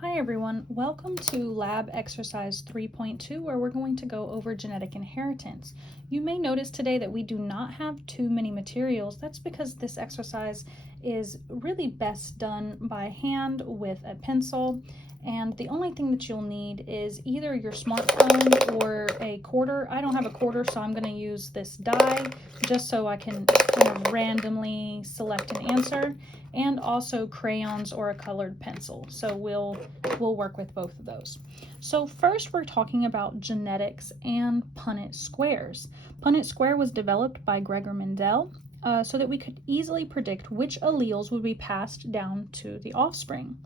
Hi everyone, welcome to lab exercise 3.2 where we're going to go over genetic inheritance. You may notice today that we do not have too many materials. That's because this exercise is really best done by hand with a pencil, and the only thing that you'll need is either your smartphone or a quarter. I don't have a quarter, so I'm going to use this die just so I can kind of randomly select an answer, and also crayons or a colored pencil. So we'll work with both of those. So first we're talking about genetics and Punnett squares. Punnett square was developed by Gregor Mendel so that we could easily predict which alleles would be passed down to the offspring.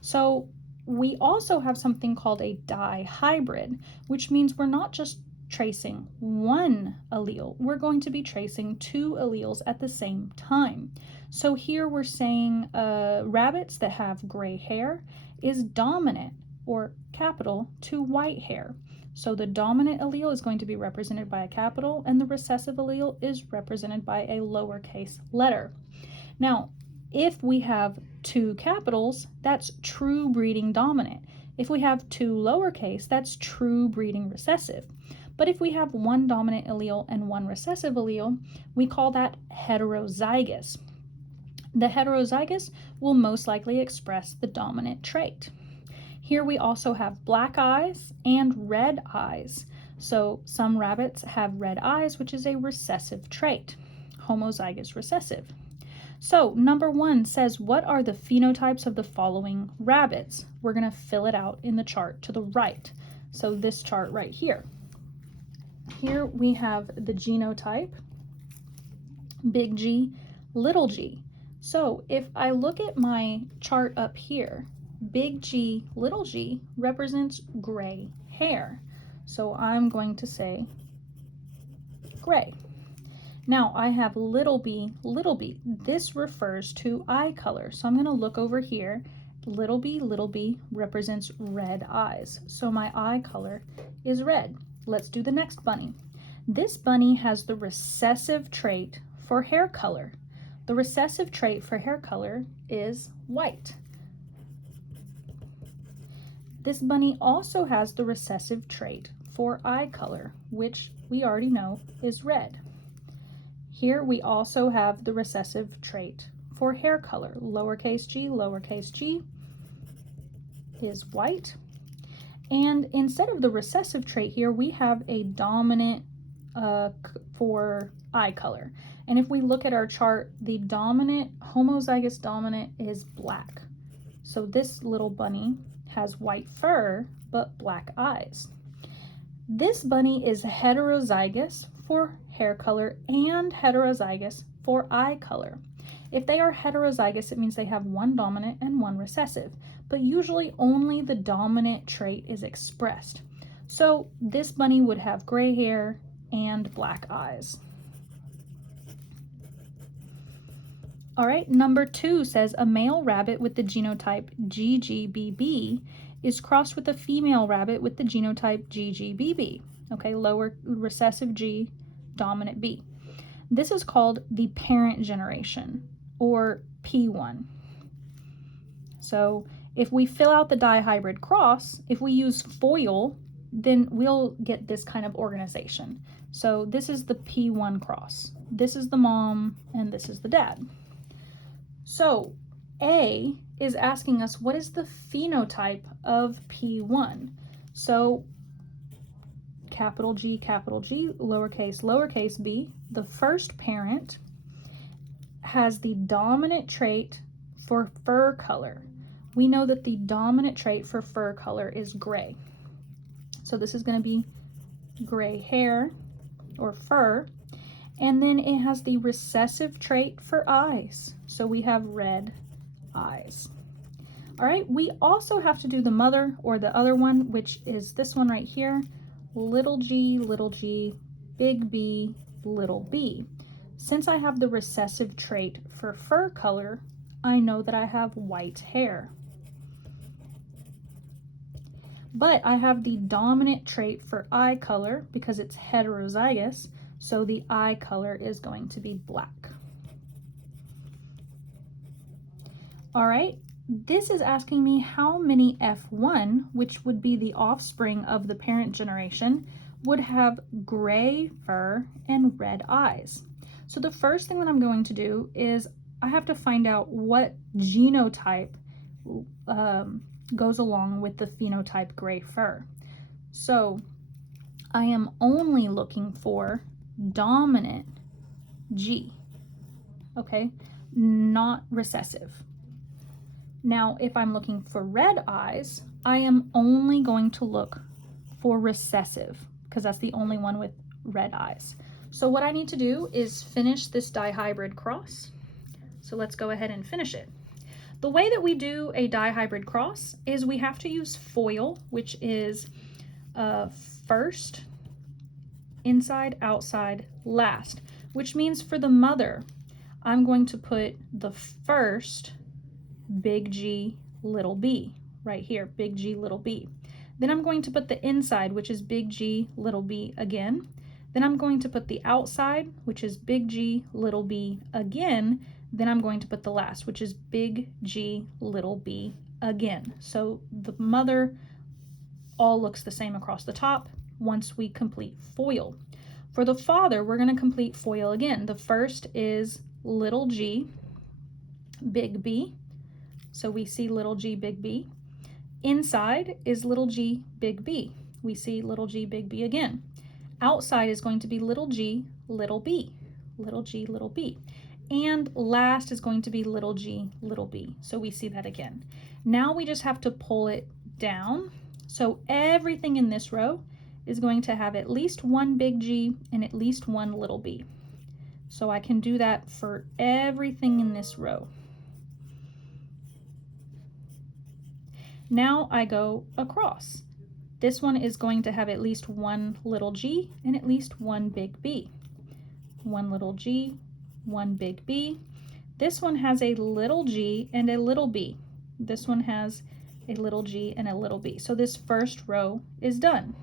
So we also have something called a dihybrid, which means we're not just tracing one allele, we're going to be tracing two alleles at the same time. So here we're saying rabbits that have gray hair is dominant, or capital, to white hair. So the dominant allele is going to be represented by a capital, and the recessive allele is represented by a lowercase letter. Now, if we have two capitals, that's true breeding dominant. If we have two lowercase, that's true breeding recessive. But if we have one dominant allele and one recessive allele, we call that heterozygous. The heterozygous will most likely express the dominant trait. Here we also have black eyes and red eyes. So some rabbits have red eyes, which is a recessive trait, homozygous recessive. So number 1 says, what are the phenotypes of the following rabbits? We're going to fill it out in the chart to the right. So this chart right here. Here we have the genotype, big G, little g. So if I look at my chart up here, big G, little g represents gray hair. So I'm going to say gray. Now I have little b, little b. This refers to eye color. So I'm going to look over here. Little b represents red eyes. So my eye color is red. Let's do the next bunny. This bunny has the recessive trait for hair color. The recessive trait for hair color is white. This bunny also has the recessive trait for eye color, which we already know is red. Here we also have the recessive trait for hair color. Lowercase g is white. And instead of the recessive trait here, we have a dominant for eye color. And if we look at our chart, the dominant, homozygous dominant, is black. So this little bunny has white fur, but black eyes. This bunny is heterozygous for hair color and heterozygous for eye color. If they are heterozygous, it means they have one dominant and one recessive, but usually only the dominant trait is expressed. So this bunny would have gray hair and black eyes. All right, number 2 says a male rabbit with the genotype GGBB is crossed with a female rabbit with the genotype GGBB. Okay, lower recessive G, dominant B. This is called the parent generation, or P1. So if we fill out the dihybrid cross, if we use FOIL, then we'll get this kind of organization. So this is the P1 cross. This is the mom, and this is the dad. So A is asking us, what is the phenotype of P1? So capital G, lowercase b, the first parent has the dominant trait for fur color. We know that the dominant trait for fur color is gray. So this is going to be gray hair or fur. And then it has the recessive trait for eyes. So we have red eyes. All right, we also have to do the mother, or the other one, which is this one right here. Little g, big B, little b. Since I have the recessive trait for fur color, I know that I have white hair. But I have the dominant trait for eye color because it's heterozygous, so the eye color is going to be black. All right, this is asking me how many F1, which would be the offspring of the parent generation, would have gray fur and red eyes. So the first thing that I'm going to do is I have to find out what genotype goes along with the phenotype gray fur. So I am only looking for dominant G, okay, not recessive. Now, if I'm looking for red eyes, I am only going to look for recessive because that's the only one with red eyes. So what I need to do is finish this dihybrid cross. So let's go ahead and finish it. The way that we do a dihybrid cross is we have to use FOIL, which is first, inside, outside, last, which means for the mother, I'm going to put the first big G, little b, right here, big G, little b. Then I'm going to put the inside, which is big G, little b again. Then I'm going to put the outside, which is big G, little b again. Then I'm going to put the last, which is big G, little b again. So the mother all looks the same across the top once we complete FOIL. For the father, we're going to complete FOIL again. The first is little g, big B. So we see little g, big B. Inside is little g, big B. We see little g, big B again. Outside is going to be little g, little b. Little g, little b. And last is going to be little g, little b. So we see that again. Now we just have to pull it down. So everything in this row is going to have at least one big G and at least one little b. So I can do that for everything in this row. Now I go across. This one is going to have at least one little g and at least one big B. One little g, one big B. This one has a little g and a little b. This one has a little g and a little b. So this first row is done.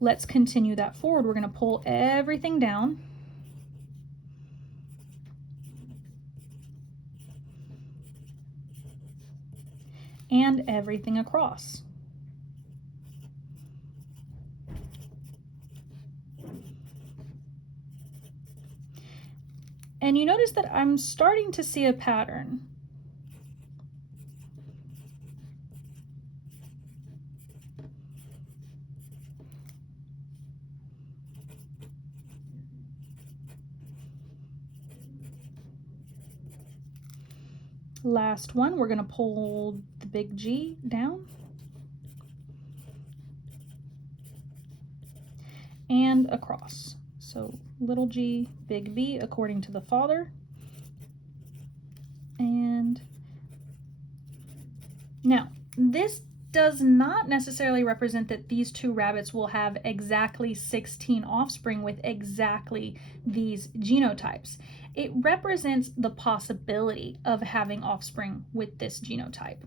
Let's continue that forward. We're going to pull everything down. And everything across. And you notice that I'm starting to see a pattern. Last one, we're going to pull the big G down and across. So little g, big B according to the father. And now this does not necessarily represent that these two rabbits will have exactly 16 offspring with exactly these genotypes. It represents the possibility of having offspring with this genotype.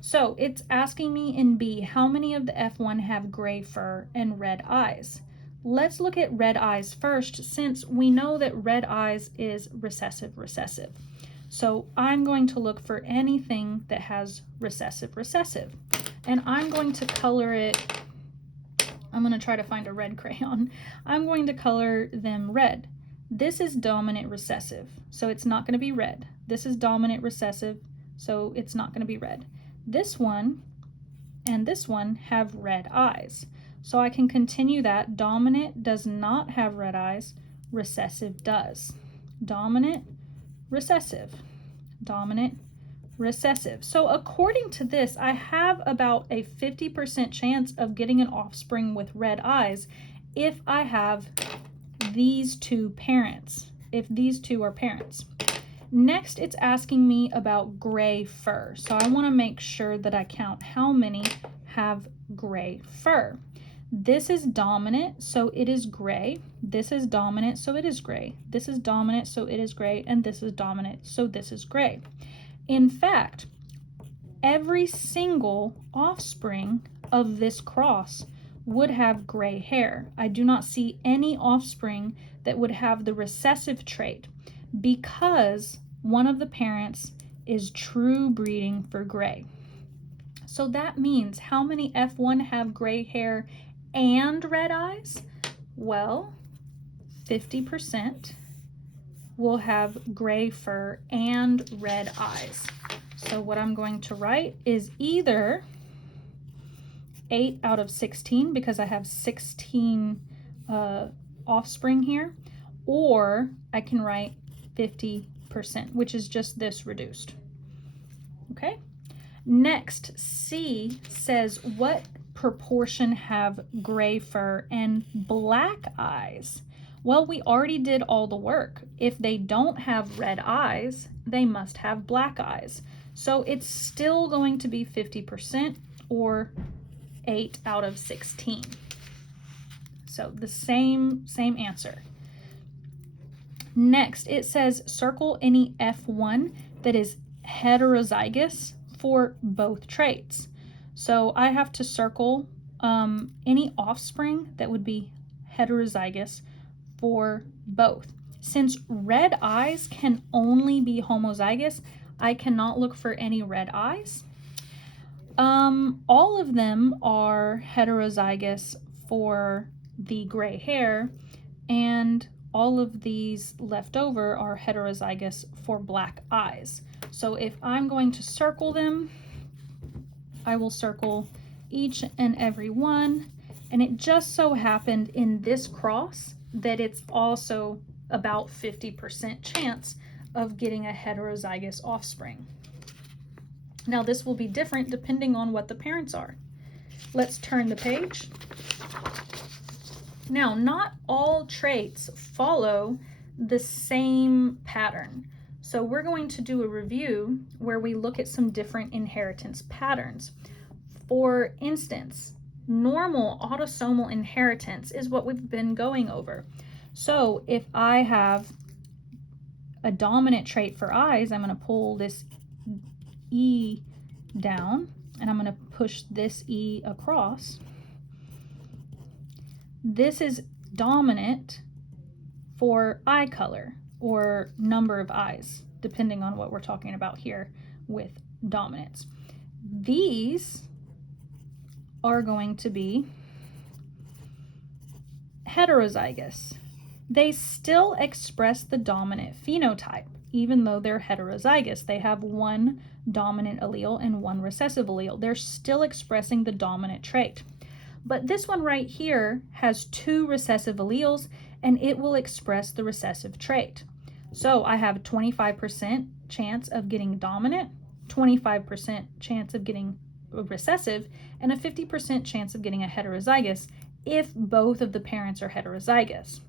So it's asking me in B, how many of the F1 have gray fur and red eyes? Let's look at red eyes first, since we know that red eyes is recessive. So I'm going to look for anything that has recessive. And I'm going to color it, I'm going to try to find a red crayon. I'm going to color them red. This is dominant recessive, so it's not going to be red. This is dominant recessive, so it's not going to be red. This one and this one have red eyes. So I can continue that. Dominant does not have red eyes, recessive does. Dominant, recessive, dominant, recessive. So according to this, I have about a 50% chance of getting an offspring with red eyes if I have these two parents, if these two are parents. Next, it's asking me about gray fur. So I want to make sure that I count how many have gray fur. This is dominant, so it is gray. This is dominant, so it is gray. This is dominant, so it is gray. And this is dominant, so this is gray. In fact, every single offspring of this cross would have gray hair. I do not see any offspring that would have the recessive trait because one of the parents is true breeding for gray. So that means how many F1 have gray hair and red eyes? Well, 50% will have gray fur and red eyes. So what I'm going to write is either 8 out of 16 because I have 16 offspring here, or I can write 50%, which is just this reduced. Okay? Next, C says what proportion have gray fur and black eyes? Well, we already did all the work. If they don't have red eyes, they must have black eyes. So it's still going to be 50% or 8 out of 16. So the same answer. Next, it says circle any F1 that is heterozygous for both traits. So I have to circle any offspring that would be heterozygous for both. Since red eyes can only be homozygous, I cannot look for any red eyes. All of them are heterozygous for the gray hair, and all of these left over are heterozygous for black eyes. So if I'm going to circle them, I will circle each and every one, and it just so happened in this cross that it's also about 50% chance of getting a heterozygous offspring. Now this will be different depending on what the parents are. Let's turn the page. Now, not all traits follow the same pattern. So we're going to do a review where we look at some different inheritance patterns. For instance, normal autosomal inheritance is what we've been going over. So if I have a dominant trait for eyes, I'm going to pull this E down and I'm going to push this E across. This is dominant for eye color or number of eyes, depending on what we're talking about here with dominance. These are going to be heterozygous. They still express the dominant phenotype, even though they're heterozygous. They have one dominant allele and one recessive allele. They're still expressing the dominant trait. But this one right here has 2 recessive alleles, and it will express the recessive trait. So I have a 25% chance of getting dominant, 25% chance of getting a recessive, and a 50% chance of getting a heterozygous if both of the parents are heterozygous.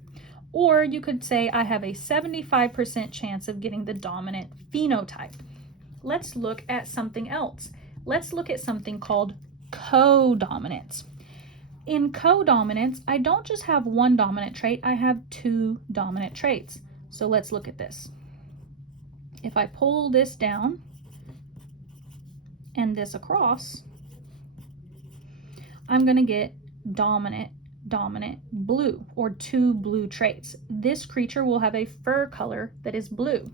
Or you could say I have a 75% chance of getting the dominant phenotype. Let's look at something else. Let's look at something called codominance. In codominance, I don't just have one dominant trait, I have 2 dominant traits. So let's look at this. If I pull this down and this across, I'm going to get dominant, blue, or 2 blue traits. This creature will have a fur color that is blue.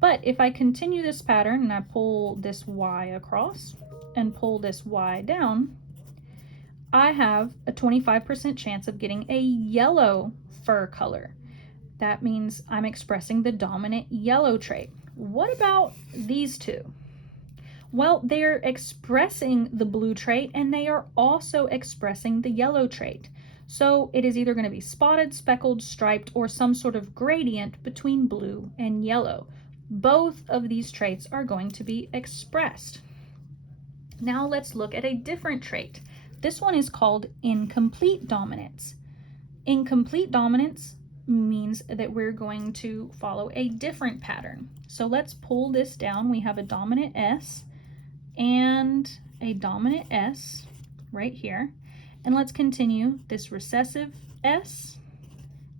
But if I continue this pattern and I pull this Y across and pull this Y down, I have a 25% chance of getting a yellow fur color. That means I'm expressing the dominant yellow trait. What about these two? Well, they're expressing the blue trait and they are also expressing the yellow trait. So it is either going to be spotted, speckled, striped, or some sort of gradient between blue and yellow. Both of these traits are going to be expressed. Now let's look at a different trait. This one is called incomplete dominance. Incomplete dominance means that we're going to follow a different pattern. So let's pull this down. We have a dominant S and a dominant S right here. And let's continue this recessive S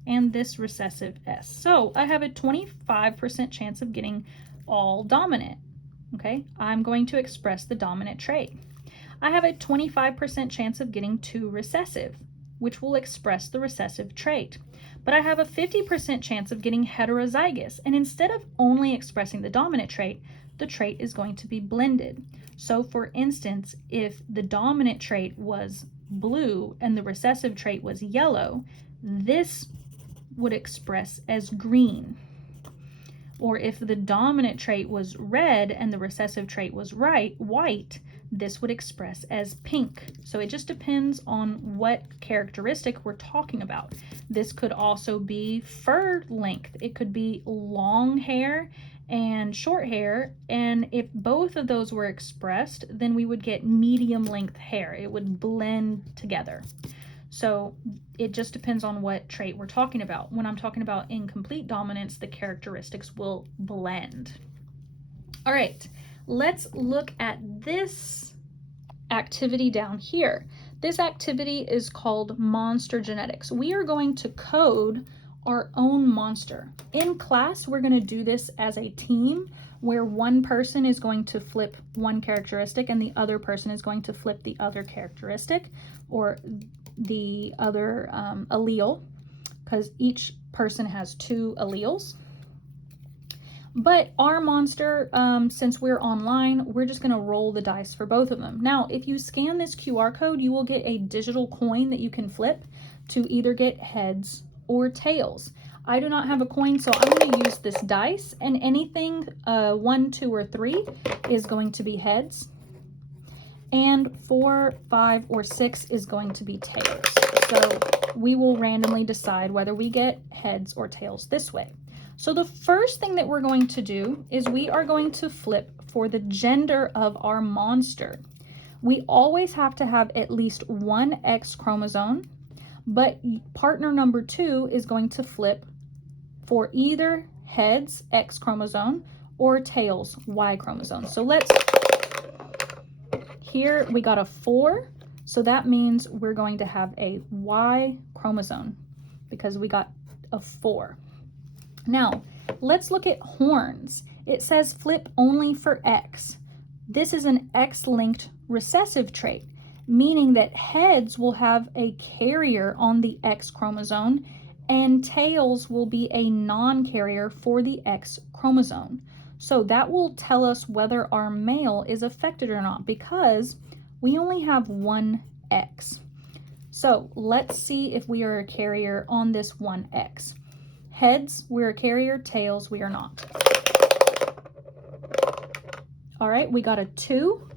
and this recessive S. So I have a 25% chance of getting all dominant. Okay, I'm going to express the dominant trait. I have a 25% chance of getting 2 recessive, which will express the recessive trait. But I have a 50% chance of getting heterozygous, and instead of only expressing the dominant trait, the trait is going to be blended. So for instance, if the dominant trait was blue and the recessive trait was yellow, this would express as green. Or if the dominant trait was red and the recessive trait was white, this would express as pink. So it just depends on what characteristic we're talking about. This could also be fur length. It could be long hair and short hair, and if both of those were expressed, then we would get medium length hair. It would blend together. So it just depends on what trait we're talking about. When I'm talking about incomplete dominance, the characteristics will blend. All right, let's look at this activity down here. This activity is called monster genetics. We are going to code our own monster. In class, we're going to do this as a team where one person is going to flip one characteristic and the other person is going to flip the other characteristic or the other allele, because each person has 2 alleles. But our monster, since we're online, we're just going to roll the dice for both of them. Now, if you scan this QR code, you will get a digital coin that you can flip to either get heads or tails. I do not have a coin, so I'm going to use this dice, and anything 1, 2, or 3 is going to be heads, and 4, 5, or 6 is going to be tails. So we will randomly decide whether we get heads or tails this way. So the first thing that we're going to do is we are going to flip for the gender of our monster. We always have to have at least one X chromosome, but partner number 2 is going to flip for either heads, X chromosome, or tails, Y chromosome. So here we got a 4, so that means we're going to have a Y chromosome because we got a 4. Now, let's look at horns. It says flip only for X. This is an X-linked recessive trait, meaning that heads will have a carrier on the X chromosome and tails will be a non-carrier for the X chromosome. So that will tell us whether our male is affected or not because we only have one X. So let's see if we are a carrier on this one X. Heads, we're a carrier. Tails, we are not. All right, we got a 2.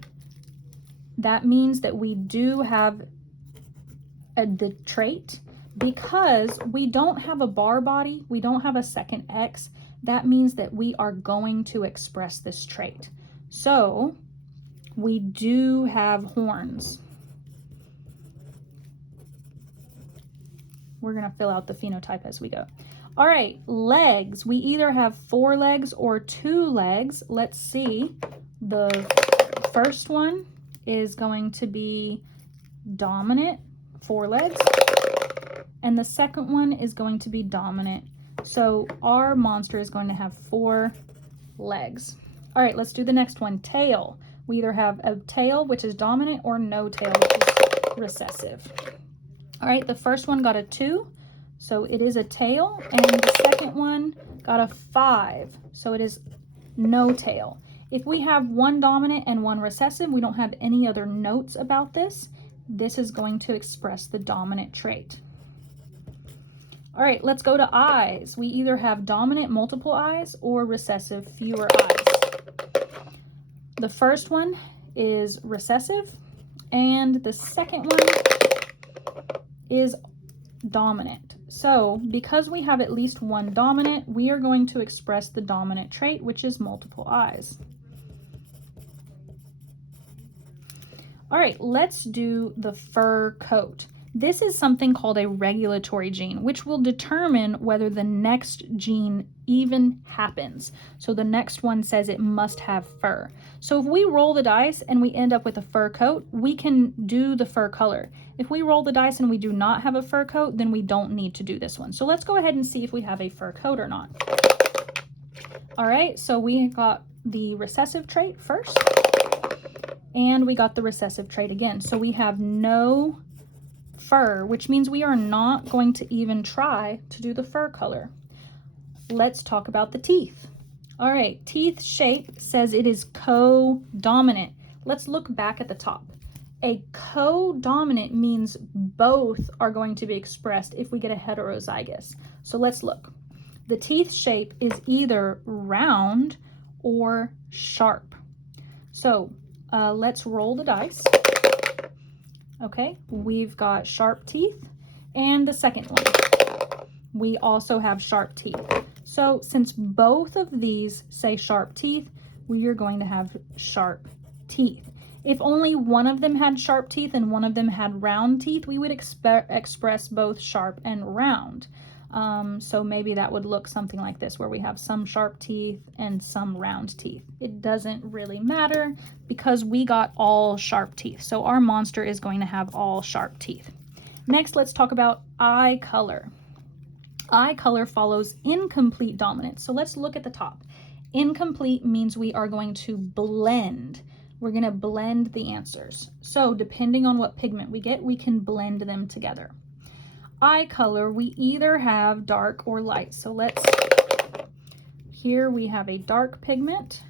That means that we do have the trait. Because we don't have a bar body, we don't have a second X, that means that we are going to express this trait. So we do have horns. We're going to fill out the phenotype as we go. All right, legs. We either have 4 legs or 2 legs. Let's see. The first one is going to be dominant, 4 legs. And the second one is going to be dominant. So our monster is going to have 4 legs. All right, let's do the next one, tail. We either have a tail, which is dominant, or no tail, which is recessive. All right, the first one got a 2, so it is a tail. And the second one got a 5, so it is no tail. If we have 1 dominant and 1 recessive, we don't have any other notes about this. This is going to express the dominant trait. All right, let's go to eyes. We either have dominant multiple eyes or recessive fewer eyes. The first one is recessive and the second one is dominant. So because we have at least 1 dominant, we are going to express the dominant trait, which is multiple eyes. All right, let's do the fur coat. This is something called a regulatory gene, which will determine whether the next gene even happens. So the next one says it must have fur. So if we roll the dice and we end up with a fur coat, we can do the fur color. If we roll the dice and we do not have a fur coat, then we don't need to do this one. So let's go ahead and see if we have a fur coat or not. All right, so we got the recessive trait first, and we got the recessive trait again. So we have no fur, which means we are not going to even try to do the fur color. Let's talk about the teeth. All right, teeth shape says it is codominant. Let's look back at the top. A codominant means both are going to be expressed if we get a heterozygous. So let's look. The teeth shape is either round or sharp. So let's roll the dice. Okay, we've got sharp teeth, and the second one, we also have sharp teeth. So since both of these say sharp teeth, we are going to have sharp teeth. If only one of them had sharp teeth and one of them had round teeth, we would express both sharp and round. So maybe that would look something like this, where we have some sharp teeth and some round teeth. It doesn't really matter because we got all sharp teeth. So our monster is going to have all sharp teeth. Next, let's talk about eye color. Eye color follows incomplete dominance. So let's look at the top. Incomplete means we are going to blend. We're going to blend the answers. So depending on what pigment we get, we can blend them together. Eye color, we either have dark or light. So here we have a dark pigment,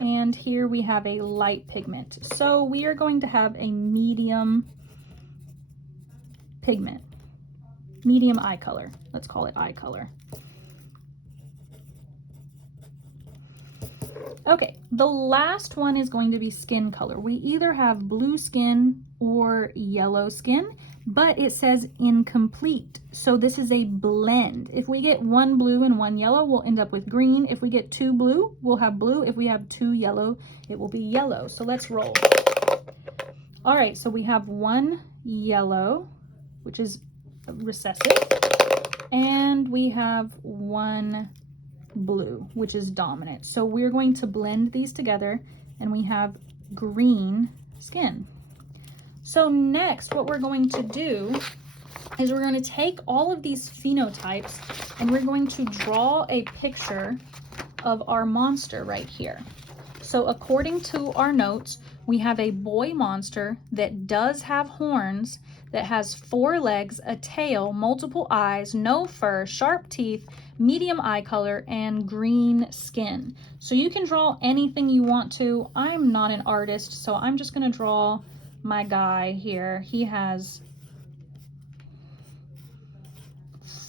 and here we have a light pigment. So we are going to have a medium pigment, medium eye color. Let's call it eye color. Okay, the last one is going to be skin color. We either have blue skin or yellow skin, but it says incomplete. So this is a blend. If we get one blue and one yellow, we'll end up with green. If we get two blue, we'll have blue. If we have two yellow, it will be yellow. So let's roll. All right, so we have one yellow, which is recessive, and we have one blue, which is dominant. So we're going to blend these together, and we have green skin. So next, what we're going to do is we're going to take all of these phenotypes and we're going to draw a picture of our monster right here. So according to our notes, we have a boy monster that does have horns, that has 4 legs, a tail, multiple eyes, no fur, sharp teeth, medium eye color, and green skin. So you can draw anything you want to. I'm not an artist, so I'm just going to draw my guy here. He has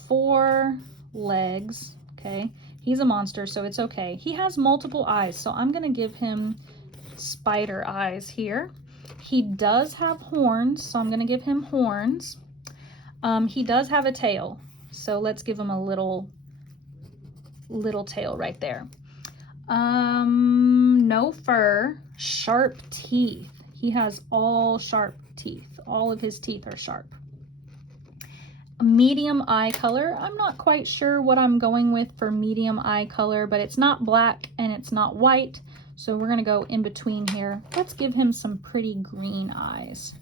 4 legs. Okay, he's a monster, so it's okay. He has multiple eyes, so I'm going to give him spider eyes here. He does have horns, so I'm going to give him horns. He does have a tail, so let's give him a little tail right there. No fur, sharp teeth. He has all sharp teeth. All of his teeth are sharp. Medium eye color. I'm not quite sure what I'm going with for medium eye color, but it's not black and it's not white. So we're going to go in between here. Let's give him some pretty green eyes.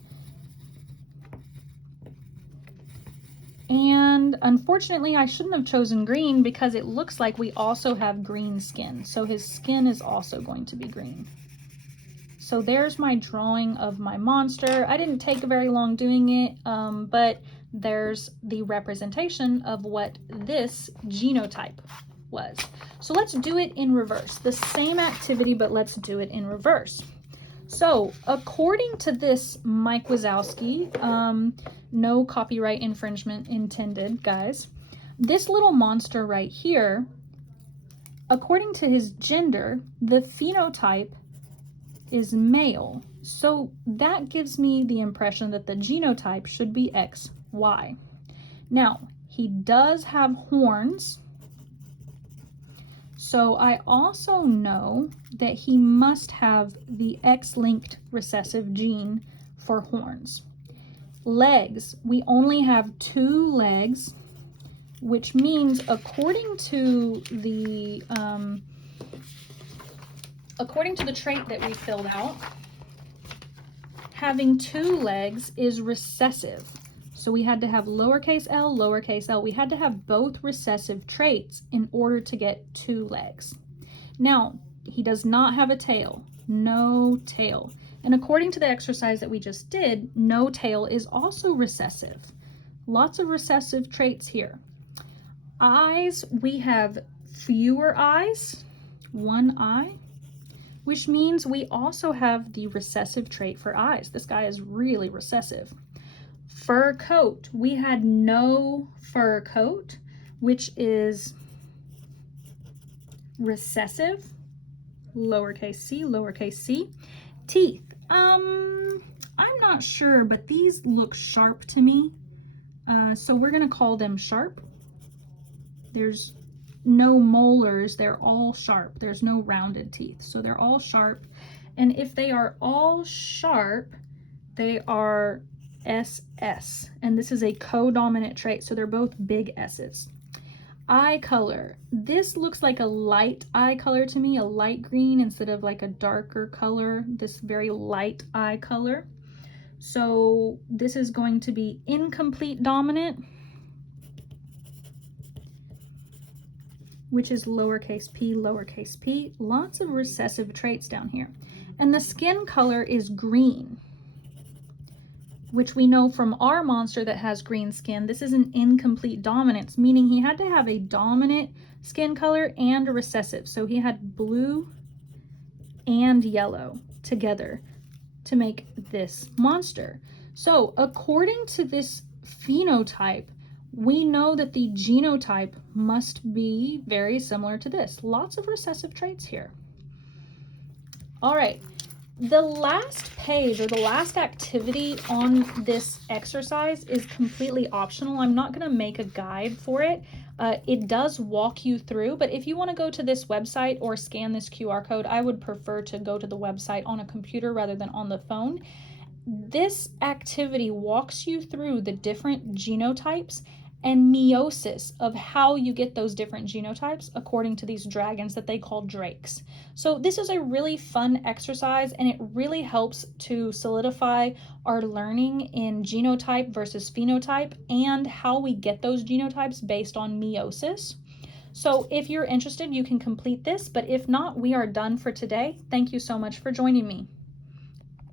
And unfortunately, I shouldn't have chosen green because it looks like we also have green skin. So his skin is also going to be green. So there's my drawing of my monster. I didn't take very long doing it, but there's the representation of what this genotype was. So let's do it in reverse. The same activity, but let's do it in reverse. So according to this Mike Wazowski, no copyright infringement intended, guys, this little monster right here, according to his gender, the phenotype is male. So that gives me the impression that the genotype should be XY. Now, he does have horns. So I also know that he must have the X-linked recessive gene for horns. Legs, we only have 2 legs, which means according to the trait that we filled out, having 2 legs is recessive. So we had to have lowercase l, lowercase l. We had to have both recessive traits in order to get 2 legs. Now, he does not have a tail. No tail. And according to the exercise that we just did, no tail is also recessive. Lots of recessive traits here. Eyes, we have fewer eyes, one eye, which means we also have the recessive trait for eyes. This guy is really recessive. Fur coat, we had no fur coat, which is recessive, lowercase c. Teeth, I'm not sure, but these look sharp to me. So we're gonna call them sharp. There's no molars, they're all sharp. There's no rounded teeth, so they're all sharp. And if they are all sharp, they are SS, and this is a codominant trait, so they're both big S's. Eye color, this looks like a light eye color to me, a light green instead of like a darker color, this very light eye color. So this is going to be incomplete dominant, which is lowercase p. Lots of recessive traits down here. And the skin color is green, which we know from our monster that has green skin. This is an incomplete dominance, meaning he had to have a dominant skin color and a recessive. So he had blue and yellow together to make this monster. So according to this phenotype, we know that the genotype must be very similar to this. Lots of recessive traits here. All right, the last page or the last activity on this exercise is completely optional. I'm not going to make a guide for it. It does walk you through, but if you want to go to this website or scan this QR code, I would prefer to go to the website on a computer rather than on the phone. This activity walks you through the different genotypes and meiosis of how you get those different genotypes according to these dragons that they call drakes. So this is a really fun exercise, and it really helps to solidify our learning in genotype versus phenotype and how we get those genotypes based on meiosis. So if you're interested, you can complete this, but if not, we are done for today. Thank you so much for joining me.